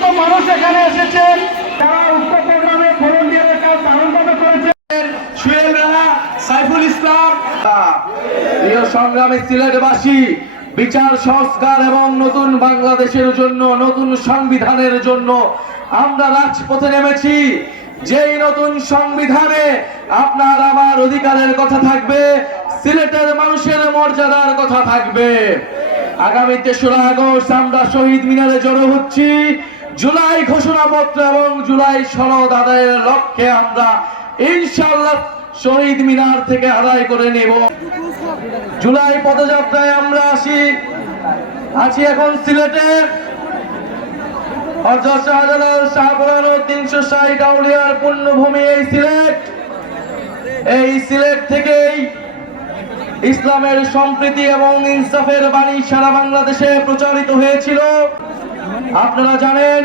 যত মানুষ এখানে এসেছেন তারা উক্ত প্রোগ্রামে ভলান্টিয়ারের কাজ দারুণভাবে করেছেন। সুহেল রানা, সাইফুল ইসলাম। প্রিয় সংগ্রামী সিলেটবাসী, বিচার সংস্কার এবং নতুন বাংলাদেশের জন্য, নতুন সংবিধানের জন্য আমরা রাজপথে নেমেছি। যেই নতুন সংবিধানে আপনার আমার অধিকারের কথা থাকবে, সিলেটের মানুষের মর্যাদার কথা থাকবে। আগামী 3রা আগস্ট আমরা শহীদ মিনারে জড়ো হচ্ছি। জুলাই ঘোষণাপত্র এবং জুলাই সনদ আদায়ের লক্ষ্যে আমরা ইনশাআল্লাহ শহীদ মিনার থেকে আদায় করে নেব। জুলাই পদযাত্রায় আমরা আছি এখন সিলেটে হযরত শাহজালাল শাহপরান 360 আউলিয়ার পুণ্যভূমি এই সিলেট থেকেই ইসলামের সম্প্রীতি এবং ইনসাফের বাণী সারা বাংলাদেশে প্রচারিত হয়েছিল। আপনারা জানেন,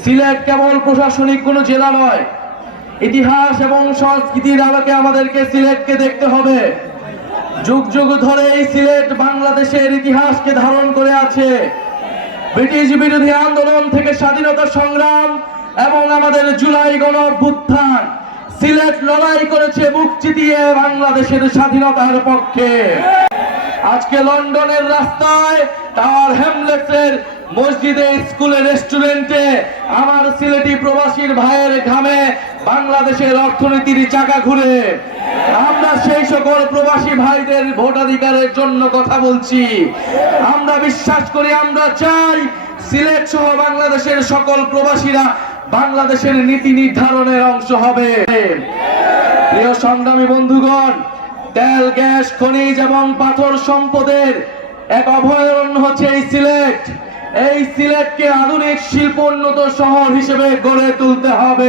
সিলেট কেবল প্রশাসনিক কোনো জেলা নয়, ইতিহাস এবং সংস্কৃতির আলোকে আমাদেরকে সিলেটকে দেখতে হবে। যুগ যুগ ধরে এই সিলেট বাংলাদেশের ইতিহাসকে ধারণ করে আছে। ব্রিটিশ বিরোধী আন্দোলন থেকে স্বাধীনতা সংগ্রাম এবং আমাদের জুলাই গণঅভ্যুত্থান, সিলেট লড়াই করেছে বুক চিতিয়ে বাংলাদেশের স্বাধীনতার পক্ষে। আজকে লন্ডনের রাস্তায়, টাওয়ার হ্যামলেটসের মসজিদে, স্কুলে, রেস্টুরেন্টে আমার সিলেটি প্রবাসীর ভাইয়ের ঘামে বাংলাদেশের অর্থনীতির চাকা ঘুরে। আমরা সেই সকল প্রবাসী ভাইদের ভোটাধিকারের জন্য কথা বলছি। আমরা বিশ্বাস করি, আমরা চাই সিলেট সহ বাংলাদেশের সকল প্রবাসীরা বাংলাদেশের নীতি নির্ধারণের অংশ হবে। প্রিয় সংগ্রামী বন্ধুগণ, তেল, গ্যাস, খনিজ এবং পাথর সম্পদের এক অভয়ারণ্য হচ্ছে এই সিলেট। এই সিলেটকে আধুনিক শিল্পোন্নত শহর হিসেবে গড়ে তুলতে হবে।